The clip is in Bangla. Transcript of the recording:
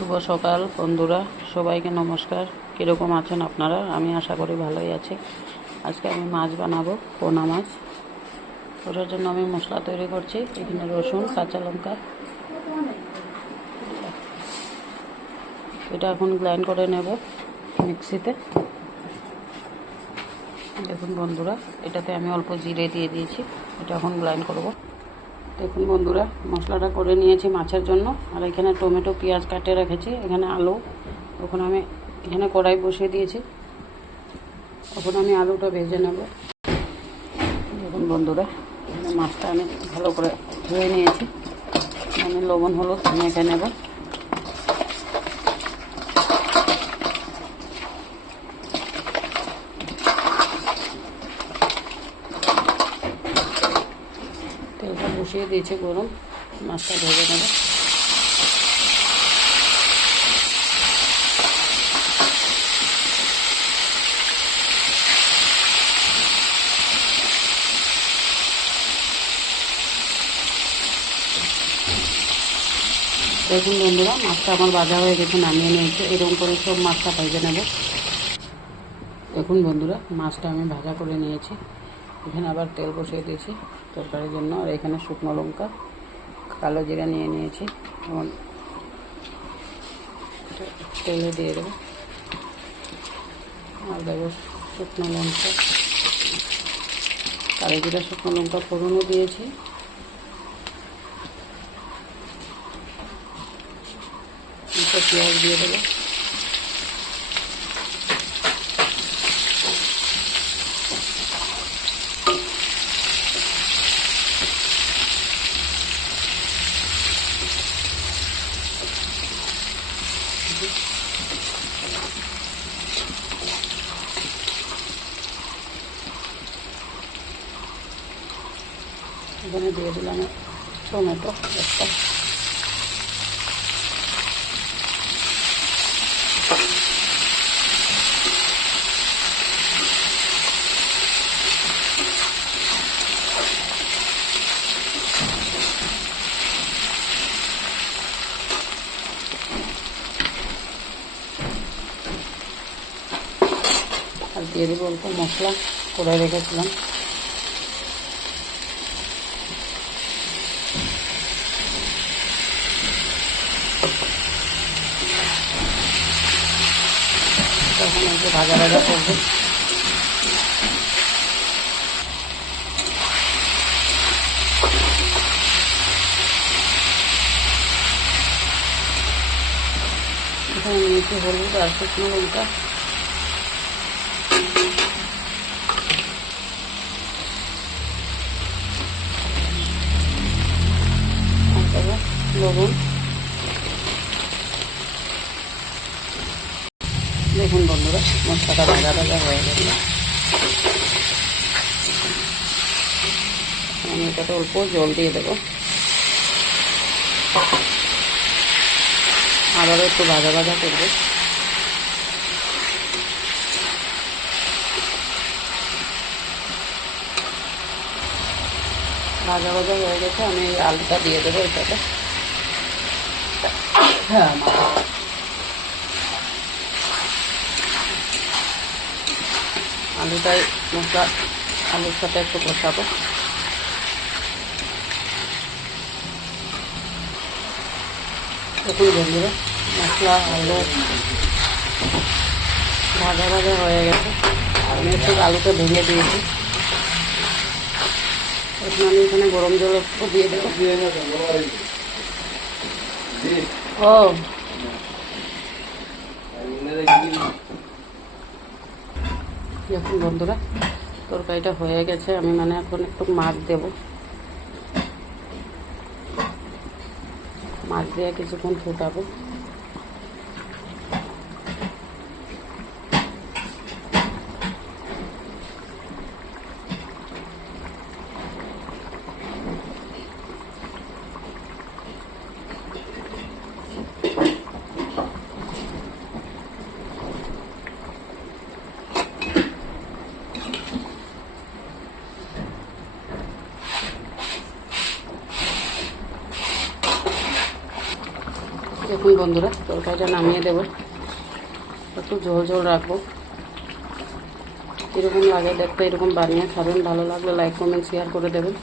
শুভ সকাল বন্ধুরা, সবাইকে নমস্কার। কীরকম আছেন আপনারা? আমি আশা করি ভালোই আছি। আজকে আমি মাছ বানাবো, পোনা মাছ। ওটার জন্য আমি মশলা তৈরি করছি। এখানে রসুন, কাঁচা লঙ্কা, এটা এখন গ্রাইন্ড করে নেব মিক্সিতে। দেখুন বন্ধুরা, এটাতে আমি অল্প জিরে দিয়ে দিয়েছি, এটা এখন গ্রাইন্ড করব। দেখুন বন্ধুরা, মশলাটা করে নিয়েছি মাছের জন্য। আর এখানে টমেটো, পেঁয়াজ কাটে রেখেছি, এখানে আলু। ওখানে আমি এখানে কড়াই বসিয়ে দিয়েছি, এখন আমি আলুটা ভেজে নেব। দেখুন বন্ধুরা, মাছটা আমি ভালো করে ধুয়ে নিয়েছি, আমি লবণ হলুদ মেখে নেব। তেলটা বসিয়ে দিয়েছি গরম, মাছটা ভেজে নেব। দেখুন বন্ধুরা, মাছটা আমার ভাজা হয়ে গেছে, নামিয়ে নিয়েছে। এরকম করে সব মাছটা ভেজে নেব। দেখুন বন্ধুরা, মাছটা আমি ভাজা করে নিয়েছি। এখানে আবার তেল বসিয়ে দিয়েছি তরকারির জন্য। আর এখানে শুকনো লঙ্কা, কালো জিরা নিয়ে নিয়েছি, এবং তেলে দিয়ে দেবো। আর দেবো শুকনো লঙ্কা, কালো জিরা, শুকনো লঙ্কা ফোড়নও দিয়েছি। পেঁয়াজ দিয়ে দেবো। এখানে দিয়ে দিলাম টমেটো একটা। আর দিয়ে দেবো অল্প মশলা করে রেখেছিলাম। তখন একটু ভাজা ভাজা করবো। এখানে নিয়েছি হলুদ আর শুকনো লঙ্কা। লবণ। দেখুন বন্ধুরা, মশলাটা ভাজা ভাজা হয়ে গেছে। আমি এটাতে অল্প জল দিয়ে দেবো। আবারও একটু ভাজা ভাজা করবো। ভাজা ভাজা হয়ে গেছে, আমি আলুটা দিয়ে দেবো এটাতে। হ্যাঁ, আলুটাই মশলা আলুর সাথে একটু কষাবো। দেখুন বন্ধুরা, মশলা আলু ভাজা ভাজা হয়ে গেছে। আমি একটু আলুটা ভেঙে দিয়েছি। এখন আমি এখানে গরম জল একটু দিয়ে দেবো। ও দেখুন বন্ধুরা, তরকারিটা হয়ে গেছে। আমি এখন একটু মাছ দেব। মাছ দিয়ে কিছুক্ষণ ফুটাবো। দেখুন বন্ধুরা তরকারিটা নামিয়ে দেব, একটু ঝোল ঝোল রাখবো। এরকম লাগে দেখতে, এরকম বানিয়ে খাবেন। ভালো লাগলে লাইক কমেন্ট শেয়ার করে দেবেন।